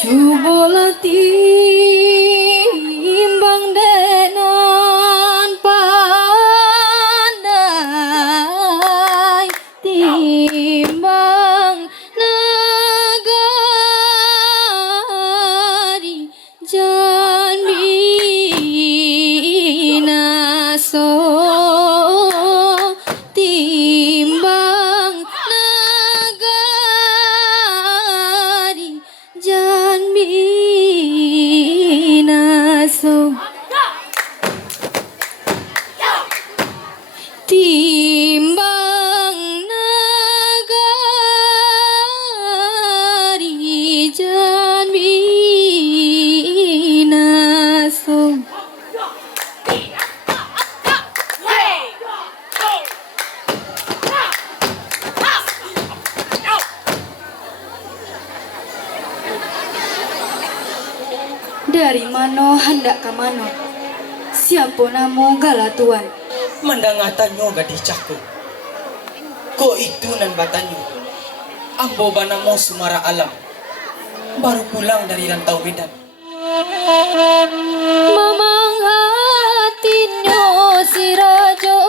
Coba timbang denan pandai, timbang nagari jan binaso, timbang nagari jan binaso, timbang nagari jan binaso. Dari mano hendak ke mano? Siapa namo galatuan? Mendangatanyo gadicahku. Ko itu nan batanyo. Ambo banamo sumara alam. Baru pulang dari rantau Medan. Mamang hatinyo si Rajo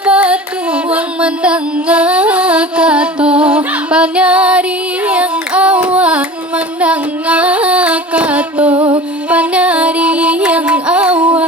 Batuang mendangakato, panyari yang awan mendangakato, panyari yang awan.